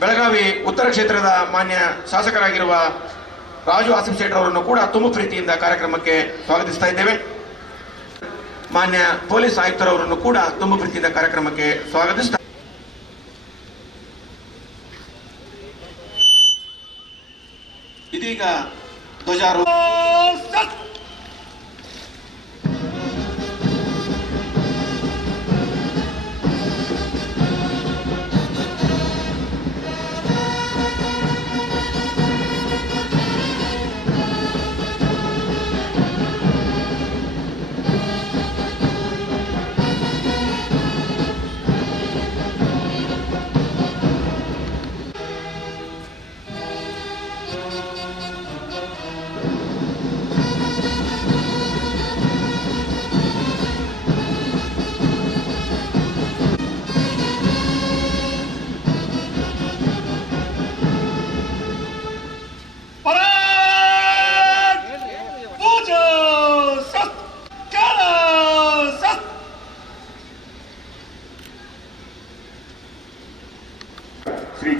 ಬೆಳಗಾವಿ ಉತ್ತರ ಕ್ಷೇತ್ರದ ಮಾನ್ಯ ಶಾಸಕರಾಗಿರುವ ರಾಜು ಆಸಿಫ್ ಶೇಟ್ ಅವರನ್ನು ಕೂಡ ತುಂಬ ಪ್ರೀತಿಯಿಂದ ಕಾರ್ಯಕ್ರಮಕ್ಕೆ ಸ್ವಾಗತಿಸ್ತಾ ಇದ್ದೇವೆ. ಮಾನ್ಯ ಪೊಲೀಸ್ ಆಯುಕ್ತರವರನ್ನು ಕೂಡ ತುಂಬ ಪ್ರೀತಿಯಿಂದ ಕಾರ್ಯಕ್ರಮಕ್ಕೆ ಸ್ವಾಗತಿಸ್ತಾ ಇದೀಗ ಧ್ವಜಾರೋಹಣ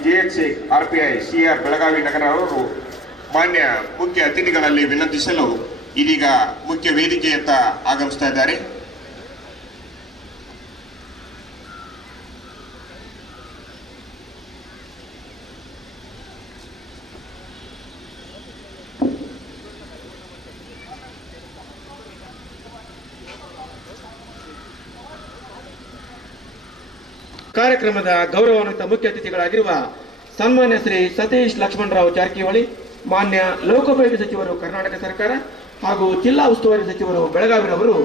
J H R P I C R Belagavi ನಗರ ಅವರು ಮಾನ್ಯ ಮುಖ್ಯ ಅತಿಥಿಗಳಲ್ಲಿ ವಿನಂತಿಸಲು ಇದೀಗ ಮುಖ್ಯ ವೇದಿಕೆಯತ್ತ ಆಗಮಿಸ್ತಾ ಇದ್ದಾರೆ. ಕಾರ್ಯಕ್ರಮದ ಗೌರವಾನ್ವಿತ ಮುಖ್ಯ ಅತಿಥಿಗಳಾಗಿರುವ ಸನ್ಮಾನ್ಯ ಶ್ರೀ ಸತೀಶ್ ಲಕ್ಷ್ಮಣರಾವ್ ಜಾರಕಿಹೊಳಿ, ಮಾನ್ಯ ಲೋಕೋಪಯೋಗಿ ಸಚಿವರು ಕರ್ನಾಟಕ ಸರ್ಕಾರ ಹಾಗೂ ಜಿಲ್ಲಾ ಉಸ್ತುವಾರಿ ಸಚಿವರು ಬೆಳಗಾವಿರವರು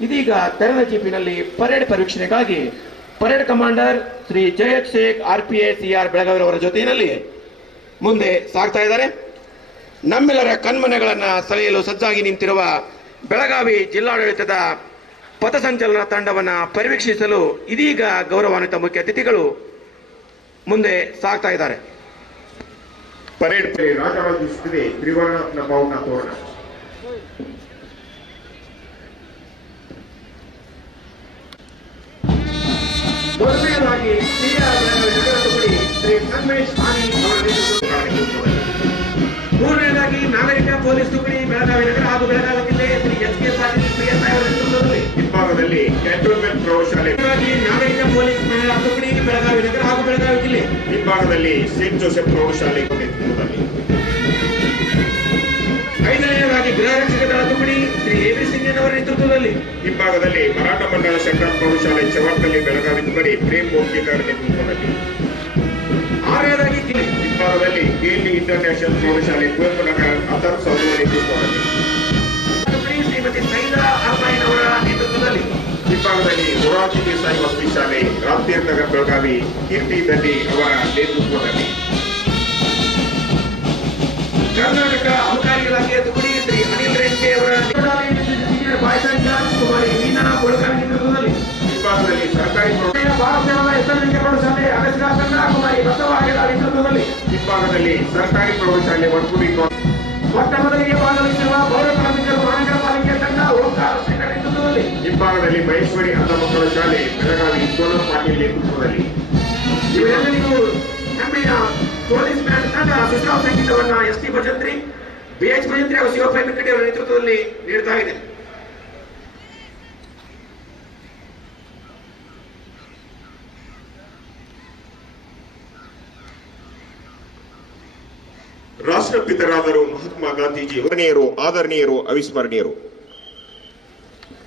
ಇದೀಗ ತೆರೆದ ಜೀಪಿನಲ್ಲಿ parade ಪರೀಕ್ಷಣೆಗಾಗಿ parade commander Shri Jayat Sheikh R P A C R ಬೆಳಗಾವಿರವರ ಜೊತೆಯಲ್ಲಿ ಮುಂದೆ ಸಾಗ್ತಾ ಇದ್ದಾರೆ. ನಮ್ಮೆಲ್ಲರ ಕಣ್ಮನೆಗಳನ್ನು ಸೆಳೆಯಲು ಸಜ್ಜಾಗಿ ನಿಂತಿರುವ ಬೆಳಗಾವಿ ಜಿಲ್ಲಾಡಳಿತದ ಪಥಸಂಚಲನ ತಂಡವನ್ನು ಪರಿವೀಕ್ಷಿಸಲು ಇದೀಗ ಗೌರವಾನ್ವಿತ ಮುಖ್ಯ ಅತಿಥಿಗಳು ಮುಂದೆ ಸಾಗ್ತಾ ಇದ್ದಾರೆ. ಪರೇಡ್ ರಾಜರಾಜಿಸುತ್ತಿದೆ ತ್ರಿವರ್ಣ ಬೌನ ತೋರಣ. ಬೆಳಗಾವಿ ಶ್ರೀ ಕನ್ಮೇಶ್ ಮೂರನೇದಾಗಿ ನಾಗರಿಕ ಪೊಲೀಸ್ ಬೆಳಗಾವಿ ನಗರ ಹಾಗೂ ಬೆಳಗಾವಿ ಜಿಲ್ಲೆ. ಹಿಂಭಾಗದಲ್ಲಿ ಸೇಂಟ್ ಜೋಸೆಫ್ ಪ್ರೌಢಶಾಲೆ ಐದನೆಯದಾಗಿ ಗೃಹ ರಕ್ಷಕ ದಳ ತುಕಡಿ ಶ್ರೀ ಎ ಬಿ ಸಿಂಗನ್ ಅವರ ನೇತೃತ್ವದಲ್ಲಿ. ಹಿಂಭಾಗದಲ್ಲಿ ಮರಾಠ ಮಂಡಳ ಸರ್ಕಾರ ಪ್ರೌಢಶಾಲೆ ಚವಾಟ್ನಲ್ಲಿ ಬೆಳಗಾವಿ ತುಕಡಿ ಪ್ರೇಮ್ ಮೋರ್ಕಿಕರ್ ನೇತೃತ್ವದಲ್ಲಿ. ಆರನೇದಾಗಿ ಜಿಲ್ಲೆ ಹಿಂಭಾಗದಲ್ಲಿ ಕೆಎಲ್ಇ ಇಂಟರ್ನ್ಯಾಷನಲ್ ಪ್ರೌಢಶಾಲೆ ಕುವೆಂಪು ನಗರ ಅಥರ್ ಸೌಧ ನೇತೃತ್ವದಲ್ಲಿ. ಹಿಂಭಾಗದಲ್ಲಿ ಮೊರಾರ್ಜಿ ದೇಸಾಯಿ ವಸತಿ ಶಾಲೆ ರಾಮ್ತೀರ್ ನಗರ್ ಬೆಳಗಾವಿ ಕೀರ್ತಿ ದಲ್ಲಿ ಅವರ ನೇತೃತ್ವದಲ್ಲಿ. ಕರ್ನಾಟಕ ಅಬಕಾರಿ ಇಲಾಖೆಯ ತುಕಡಿ ಶ್ರೀ ಅನಿಲ್ ರೆಡ್ಡಿ ಅವರ ಕುಮಾರಿ ಮೀನಾ ಕೊಳಕಾವಿ ನೇತೃತ್ವದಲ್ಲಿ. ಹಿಂಭಾಗದಲ್ಲಿ ಸರ್ಕಾರಿ ಭಾರತದ ಕುಮಾರಿ ಬಸವರಾಜರ ನೇತೃತ್ವದಲ್ಲಿ. ಹಿಂಭಾಗದಲ್ಲಿ ಸರ್ಕಾರಿ ಪ್ರೌಢಶಾಲೆ ವಡ್ಕುಡಿ ಮೊಟ್ಟ ಮೊದಲಿಗೆ ಭಾಗವಹಿಸಿರುವ ಪೌರ ಹಿಂಭಾಗದಲ್ಲಿ ಮಹೇಶ್ವರಿ ಅಂಧ ಮಕ್ಕಳ ಶಾಲೆ, ಬೆಳಗಾವಿ ಸೋಲಂ ಪಾಟೀಲ್ ನೇತೃತ್ವದಲ್ಲಿ. ಇವರೆಲ್ಲರಿಗೂ ಹೆಮ್ಮೆಯ ಪೊಲೀಸ್ ಬ್ಯಾಂಡ್ ತಂಡ ಸುಶ್ರಾವ್ ಸಂಗೀತವನ್ನ S T Bhajantri, B H Bhajantri ಹಾಗೂ ಶಿವಪ್ರೇಮ್ ವೆಂಕಟೆ ಅವರ ನೇತೃತ್ವದಲ್ಲಿ ನೀಡ್ತಾ ಇದೆ. ರಾಷ್ಟ್ರಪಿತರಾದರು ಮಹಾತ್ಮ ಗಾಂಧೀಜಿ ವದನೀಯರು ಆದರಣೀಯರು, ಅವಿಸ್ಮರಣೀಯರು.